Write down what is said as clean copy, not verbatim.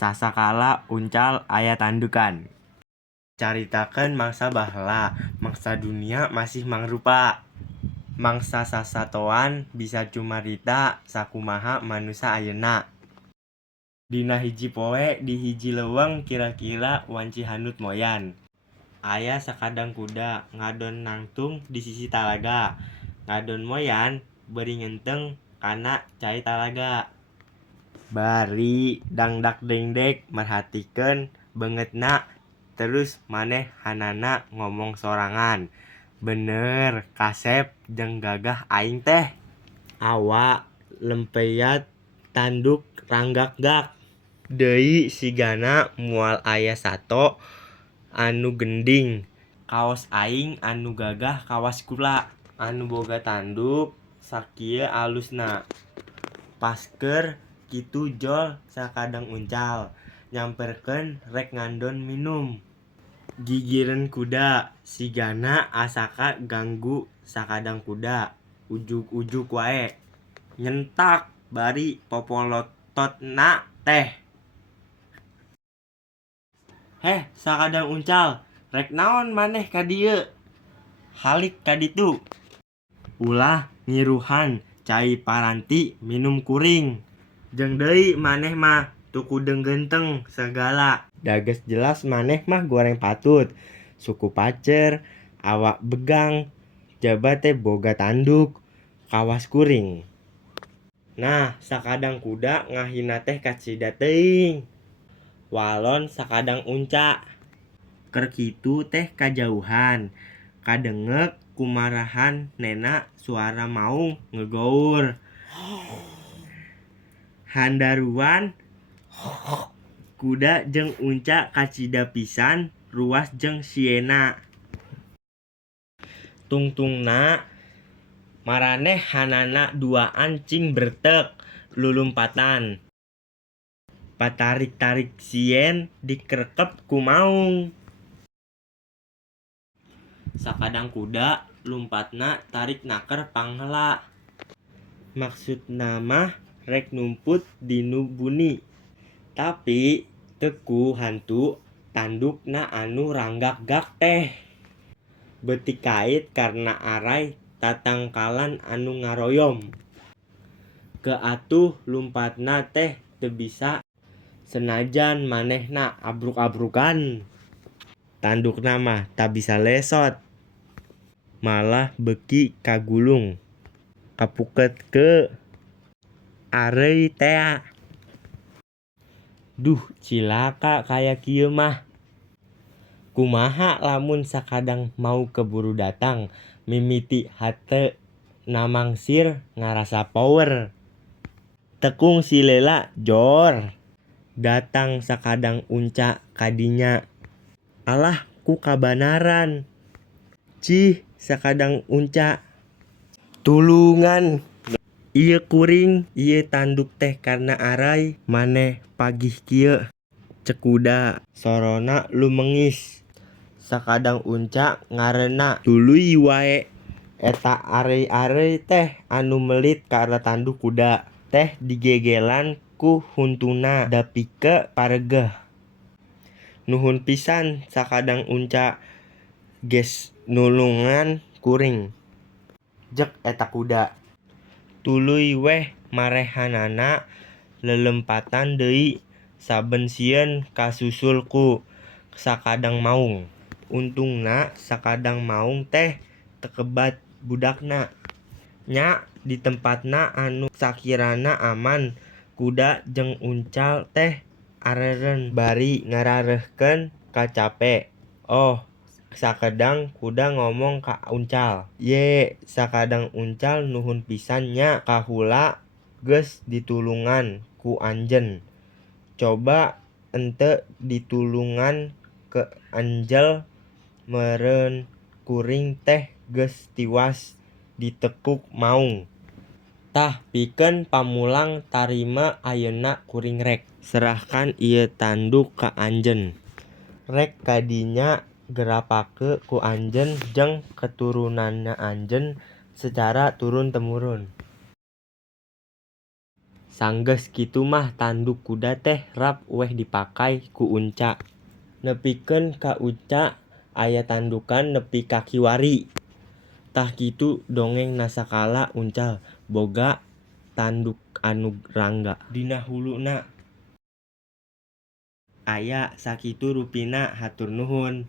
Sasakala uncal aya tandukan. Caritakeun mangsa baheula, mangsa dunia masih mangrupa. Mangsa sasatoan bisa cumarita sakumaha manusa ayeuna. Dina hiji poe di hiji leuweung kira-kira wanci handut moyan. Aya sakadang kuda ngadon nangtung di sisi talaga. Ngadon moyan beri ngenteng kana cai talaga. Bari dangdak dengdek merhatikeun beungeutna terus maneh hanana ngomong sorangan. Bener kasep jeung gagah aing teh. Awa lempeyat tanduk ranggak-gak. Deui sigana moal aya sato anu gending. Kaos aing anu gagah kawas kula. Anu boga tanduk sakieu alusna. Pasker kitu jol sakadang uncal. Nyamperkeun rek ngandon minum. Gigireun kuda sigana asaka ganggu sakadang kuda. Ujug-ujug wae. Nyentak bari popolototna teh. Heh sakadang uncal, rek naon maneh ka dieu? Halik ka ditu. Ulah ngiruhan cai paranti minum kuring. Jeung deui maneh mah tukudeng genteng sagala. Dages jelas maneh mah goreng patut. Suku pacer, awak begang, jaba teh boga tanduk, kawas kuring. Nah, sakadang kuda ngahina teh kacida teuing. Walon sakadang unca. Keur kitu teh kajauhan. Kadengek kumarahan nena suara maung ngegour. Handaruan kuda jeung unca kacida pisan ruas jeung sieuna. Tungtungna maranehanana duaan cing bertek lulumpatan. Patarik-tarik sien dikrekep ku maung. Sakadang kuda lumpatna tarik naker pangheula. Maksudna mah rek numput dinu buni. Tapi teu ku hantu tandukna anu ranggak-gak teh. Beuti kait karna aray tatangkalan anu ngaroyom. Keatuh lumpatna teh teu bisa senajan manehna abruk-abrukan. Tandukna mah ta bisa lesot. Malah beuki kagulung. Kapukeut areuy tea. Duh cilaka kaya kieu mah. Kumaha lamun sakadang mau keburu datang mimiti hate namangsir ngarasa power. Tekung si lela jor. Datang sakadang unca kadinya. Alah ku kabanaran. Cih sakadang unca. Tulungan. Ieu kuring, ieu tanduk teh karna aray maneh pagih kieu. Cek kuda. Sorona lumengis. Sakadang unca ngareuna tuluy wae. Eta areuy-areuy teh anu melit ka arah tanduk kuda teh digegelan ku huntuna da pike paregeh. Nuhun pisan sakadang unca geus nulungan kuring. Jek eta kuda. Tuluy weh marehanana lelempatan deui saben sieun kasusul ku sakadang maung. Untungna sakadang maung teh teu kebat budakna. Nya di tempatna anu sakirana aman kuda jeung uncal teh areureun bari ngarareuhkeun kacape. Oh sakedang kuda ngomong ka uncal. Ye sakadang uncal nuhun pisan nya kahula geus ditulungan ku anjeun. Coba ente ditulungan ke anjeul meureun kuring teh geus tiwas ditekuk maung. Tah pikeun pamulang tarima ayeuna kuring rek serahkan ieu tanduk ka anjeun. Rek kadinya gerapake ku anjeun jeung keturunanna anjeun sacara turun-temurun. Sanggeus kitu mah tanduk kuda teh rap weh dipakai ku unca. Nepikeun ka unca aya tandukan nepi ka kiwari. Tah kitu dongeng nasakala uncal boga tanduk anu rangga. Dina huluna aya sakitu rupina hatur nuhun.